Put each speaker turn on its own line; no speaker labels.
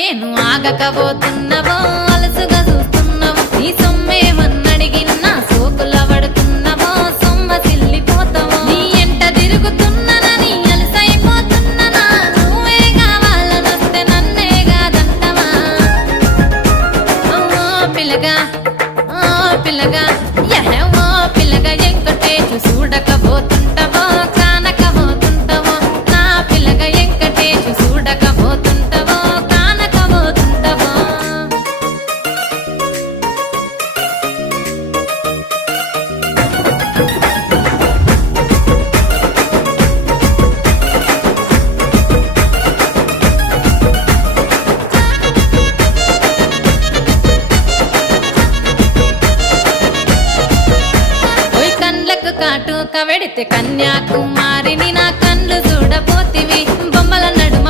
నేను ఆగకపోతున్నవో అలసుగా చూస్తున్నావు నీ సొమ్మేమన్నడిగినా సోకుల పడుతున్నవో సొమ్మ సిల్లిపోతావో. నీ ఎంట తిరుగుతున్నానని అలసైపోతున్నానా నువ్వే కావాలనొస్తే నన్నే కాదంటవా? పిల్లగా పిల్లగా. కాటుక వెడితే కన్యాకుమారిని నా కళ్ళు చూడబోతు